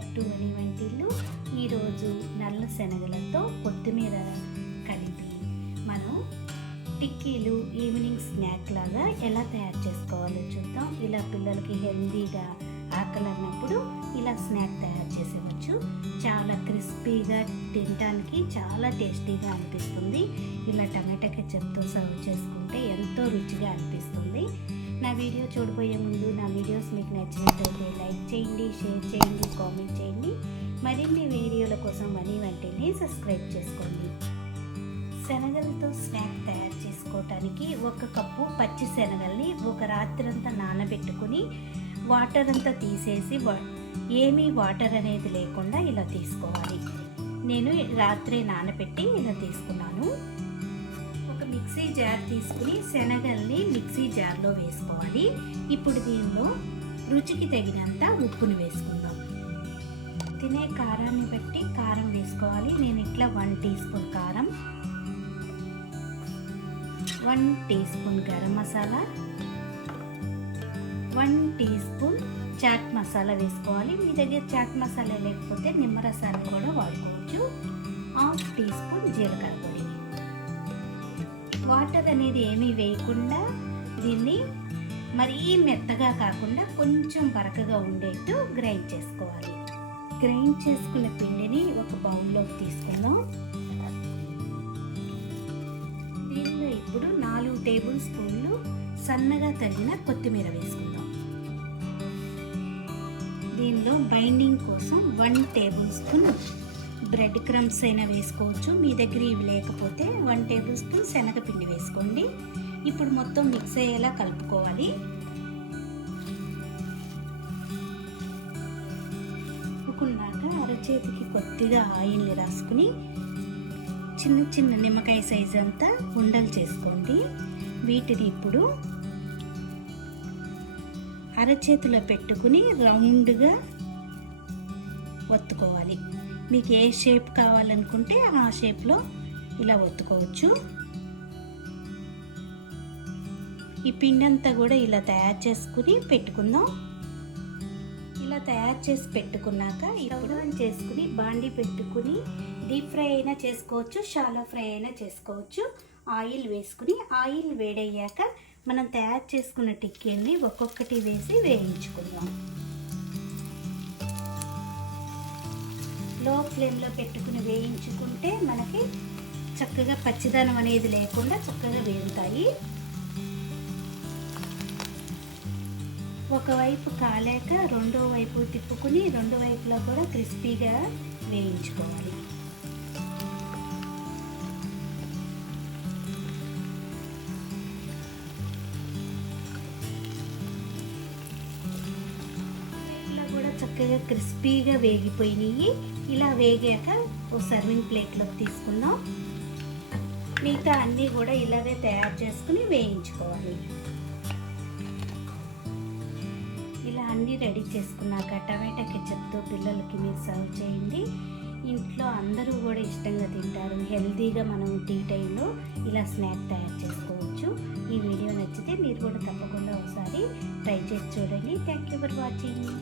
Back to వని వంటిల్లు. ఈరోజు నల్ల శనగలతో కొత్తిమీర కలిపి మనం టిక్కీలు ఈవినింగ్ స్నాక్ లాగా ఎలా తయారు చేసుకోవాలో చూద్దాం. ఇలా పిల్లలకి హెల్తీగా ఆకలన్నప్పుడు ఇలా స్నాక్ తయారు చేసేవచ్చు. చాలా క్రిస్పీగా తినడానికి చాలా టేస్టీగా అనిపిస్తుంది. ఇలా టమాటా కెచప్తో సర్వ్ చేసుకుంటే ఎంతో రుచిగా అనిపిస్తుంది. నా వీడియో చూడబోయే ముందు నా వీడియోస్ మీకు నచ్చినట్లయితే లైక్ చేయండి, షేర్ చేయండి, కామెంట్ చేయండి. మరిన్ని వీడియోల కోసం వని వంటిల్ని సబ్స్క్రైబ్ చేసుకోండి. శనగలతో స్నాక్ తయారు చేసుకోవటానికి 1 కప్పు పచ్చి శనగల్ని ఒక రాత్రంతా నానబెట్టుకుని వాటర్ అంతా తీసేసి ఏమీ వాటర్ అనేది లేకుండా ఇలా తీసుకోవాలి. నేను రాత్రి నానబెట్టి ఇలా తీసుకున్నాను. ఒక మిక్సీ జార్ తీసుకుని శనగల్ని మిక్సీ జార్లో వేసుకోవాలి. ఇప్పుడు దీనిలో రుచికి తగినంత ఉప్పును వేసుకుందాం. తినే కారాన్ని బట్టి కారం వేసుకోవాలి. నేను ఇట్లా 1 టీ స్పూన్ కారం, 1 teaspoon garam masala, 1 teaspoon chaat masala వేసుకోవాలి. మీ దగ్గర చాట్ మసాలా లేకపోతే నిమ్మరసాన్ని కూడా వాడుకోవచ్చు. 1/2 టీ స్పూన్ జీలకర్ర పొడి. వాటర్ అనేది ఏమీ వేయకుండా దీన్ని మరీ మెత్తగా కాకుండా కొంచెం బరకగా ఉండేట్టు గ్రైండ్ చేసుకోవాలి. గ్రైండ్ చేసుకున్న పిండిని ఒక బౌల్లోకి తీసుకుందాం. దీనిలో ఇప్పుడు 4 టేబుల్ స్పూన్లు సన్నగా తరిగిన కొత్తిమీర వేసుకుందాం. దీనిలో బైండింగ్ కోసం 1 టేబుల్ స్పూన్ బ్రెడ్ క్రమ్స్ అయినా వేసుకోవచ్చు. మీ దగ్గర ఇవి లేకపోతే 1 టేబుల్ స్పూన్ శనగపిండి వేసుకోండి. ఇప్పుడు మొత్తం మిక్స్ అయ్యేలా కలుపుకోవాలి. కలుపుకున్నాక అరచేతికి కొద్దిగా ఆయిల్ని రాసుకుని చిన్న చిన్న నిమ్మకాయ సైజు అంతా ఉండలు చేసుకోండి. వీటిని ఇప్పుడు అరచేతిలో పెట్టుకుని రౌండ్గా ఒత్తుకోవాలి. మీకు ఏ షేప్ కావాలనుకుంటే ఆ షేప్లో ఇలా ఒత్తుకోవచ్చు. ఈ పిండి అంతా కూడా ఇలా తయారు చేసుకుని పెట్టుకుందాం. ఇలా తయారు చేసి పెట్టుకున్నాక ఇప్పుడు చేసుకుని బాండీ పెట్టుకుని డీప్ ఫ్రై అయినా చేసుకోవచ్చు, షాలో ఫ్రై అయినా చేసుకోవచ్చు. ఆయిల్ వేసుకుని ఆయిల్ వేడయ్యాక మనం తయారు చేసుకున్న టిక్కీని ఒక్కొక్కటి వేసి వేయించుకుందాం. లో ఫ్లేమ్లో పెట్టుకుని వేయించుకుంటే మనకి చక్కగా పచ్చిదనం అనేది లేకుండా చక్కగా వేగుతాయి. ఒకవైపు కాలాక రెండో వైపు తిప్పుకుని రెండు వైపులా కూడా క్రిస్పీగా వేయించుకోవాలి. చక్కగా క్రిస్పీగా వేగిపోయినాయి. ఇలా వేగాక ఓ సర్వింగ్ ప్లేట్లోకి తీసుకుందాం. మిగతా అన్నీ కూడా ఇలాగే తయారు చేసుకుని వేయించుకోవాలి. ఇలా అన్నీ రెడీ చేసుకున్నాక టమాటా కెచప్తో పిల్లలకి మీరు సర్వ్ చేయండి. ఇంట్లో అందరూ కూడా ఇష్టంగా తింటారు. హెల్తీగా మనం టీ టైంలో ఇలా స్నాక్ తయారు చేసుకోవచ్చు. ఈ వీడియో నచ్చితే మీరు కూడా తప్పకుండా ఒకసారి ట్రై చేసి చూడండి. Thank you for watching.